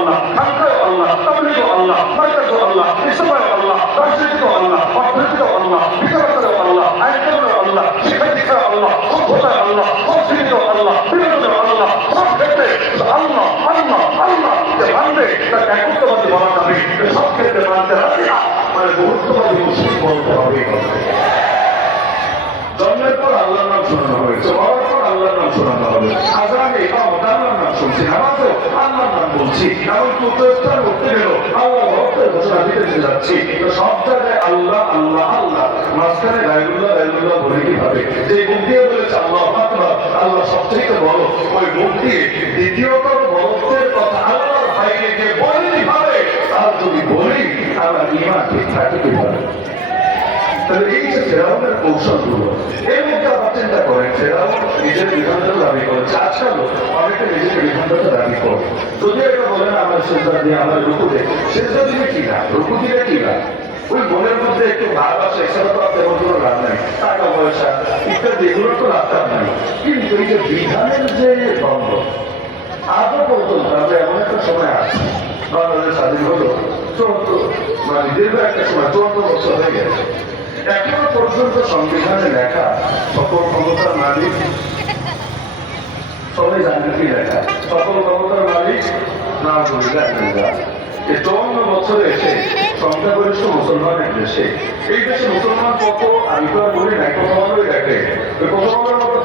আল্লাহ খানকায় আল্লাহ তাবলিগ আল্লাহ মার্কাজ আল্লাহ ইসমায় আল্লাহ রাজনীতি আল্লাহ অর্থনীতি আল্লাহ বিচারকের আল্লাহ আইন আল্লাহ শিক্ষা দীক্ষা আল্লাহ সভ্যতা আল্লাহ সংস্কৃতি আল্লাহ বিনোদন আল্লাহ, সব ক্ষেত্রে আল্লাহ আল্লাহ আল্লাহ যে মানবে, তাকে একত্রবাদী বলা যাবে সব ক্ষেত্রে মানতে রাজি না মানে গুরুত্ববাদী মুসলিম বলতে হবে। জন্মের পর আল্লাহর নাম শোনানো মরার পর আল্লাহর নাম শোনানো হবে। আজানে নাম শুনছি নামাজেও আল্লাহর নাম বলছি। এমনকি উত্তরস্থান করতে গেলেও আল্লাহ ভক্তের ঘোষণা দিতে যাচ্ছি। তো সব জায়গায় আল্লাহ আল্লাহ আল্লাহ। মাঝখানে গায়ুল্লাহ গায়ুল্লাহ বলে কীভাবে যে মুখ দিয়ে বলেছে আল্লাহ আকবার, আল্লাহ সবচেয়ে বড়। ওই মুখ দিয়ে দ্বিতীয়তর বড়ত্বের কথা আল্লাহর বাইরে গিয়ে বলেনি ভাবে? আর যদি বলি আমার ইমান ঠিক থাকে কীভাবে? তাহলে এই যে ফেরাউনের কৌশলগুলো, এর মধ্যে আবার চিন্তা করেন, ফেরাউন নিজের বিধানটা দাবি করেছে। আজকাল অনেকে নিজের বিধানটা দাবি করে। যদি এটা বলেন, আমার সেজদা দিয়ে আমার রুকু দে সেজদা দিলে কি না? রুকু দিলে কি না? ওই মনের মধ্যে একটু ভাব আসে এছাড়া তো তেমন কোনো লাভ নাই। টাকা পয়সা, ইত্যাদি, এগুলোর তো লাভ নাই। কিন্তু এই যে বিধানের যে দ্বন্দ্ব, আজও পর্যন্ত আমরা এমন একটা সময় আছে, বাংলাদেশ স্বাধীন হলো। চুয়াত্ত মানে দীর্ঘ একটা সময় চুয়ান্ন বছর হয়ে গেছে। এখনও পর্যন্ত সংবিধানে লেখা। সকল ক্ষমতার মালিক সবাই জানেন কি লেখা। সকল ক্ষমতার মালিক না এই চুয়ান্ন বছরে এসে সংখ্যাগরিষ্ঠ মুসলমানের দেশে। এই দেশে মুসলমান কত, আমি তো বলি না মানুষই দেখে ওই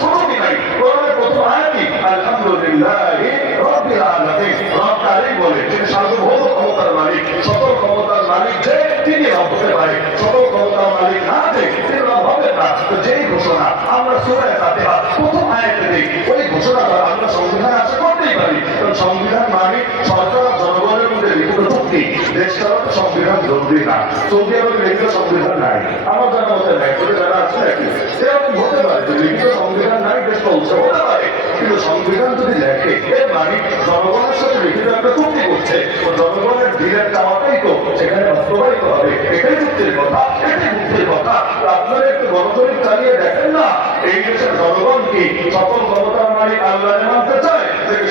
সুযোগই নাই কোরআনের প্রথম আয়াতই আলহামদুলিল্লাহ রব্বিল আলামিন রব তারই বলে তিনি সার্বভৌম ক্ষমতার মালিক সকল ক্ষমতার মালিক যে তিনি সংবিধানে জরুরি না সৌদি আরবে সংবিধান নাই আমার জানা মতে নাই। যদি লেখে এর মানে জনগণের সাথে বিভিন্ন একটা চুক্তি করছে জনগণের দিনের চাওয়াটাই তো সেখানে বাস্তবায়িত হবে। এটাই চুক্তির কথা, এটাই মুক্তির কথা। আপনারা একটু গণতন্ত্র চালিয়ে দেখেন না, এই দেশের জনগণ কি সকল ক্ষমতার মালিক আল্লাহ মানতে চায়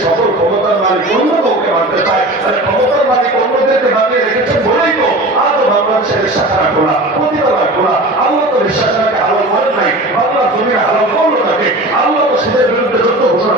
সকল ক্ষমতার মালিক অন্য কাউকে মানতে চায়? ক্ষমতার মালিক অন্যদেরকে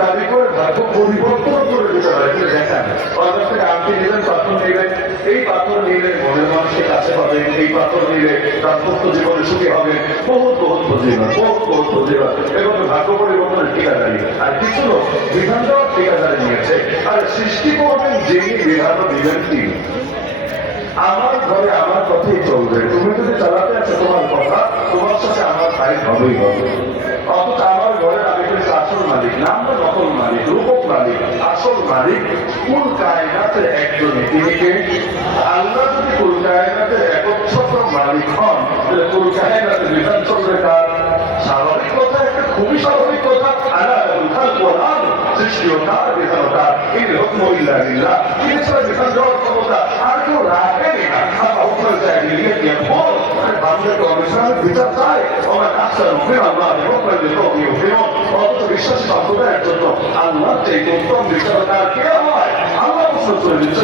দাবি করে ভাগ্য পরিবর্তন করে দিতে নিলেন এই পাথর নিলে এবং ভাগ্য পরিবর্তনের আর কিছু লোক বিধান নিয়েছে আর সৃষ্টি করবেন যিনি বিধান দিবেন তিনি আমার ঘরে আমার কথাই চলবে। তুমি যদি চালাতে আছো, তোমার কথা, তোমার সাথে আমার ফাইট হবেই হবে। অথচ আমার ঘরে আমি কিন্তু আসল মালিক নাম তো নকল মালিক, রূপক মালিক, আসল মালিক, কোন কায়নাতের একজন তিনি কে? আল্লাহ যদি কোন কায়নাতের একচ্ছত্র মালিক হন, তাহলে কোন কায়নাতের বিধান চলবে কার স্বাভাবিক কথা একটা খুবই স্বাভাবিক কথা আল্লাহ কোরআন সৃষ্টিও তার বিধান তার এই হুকম ইল্লা বিল্লাহ। তিনি ছাড়া বিধান দেওয়ার ক্ষমতা আর কেউ রাখেনি না। আর হুকমের জাহিলিয়াত ইয়াকুল বান্দাকে অবিশ্রামের বিচার চায় সম্প্রদায়ের জন্য আল্লাহ এই উত্তম বিচারকার কে হয় আল্লাহ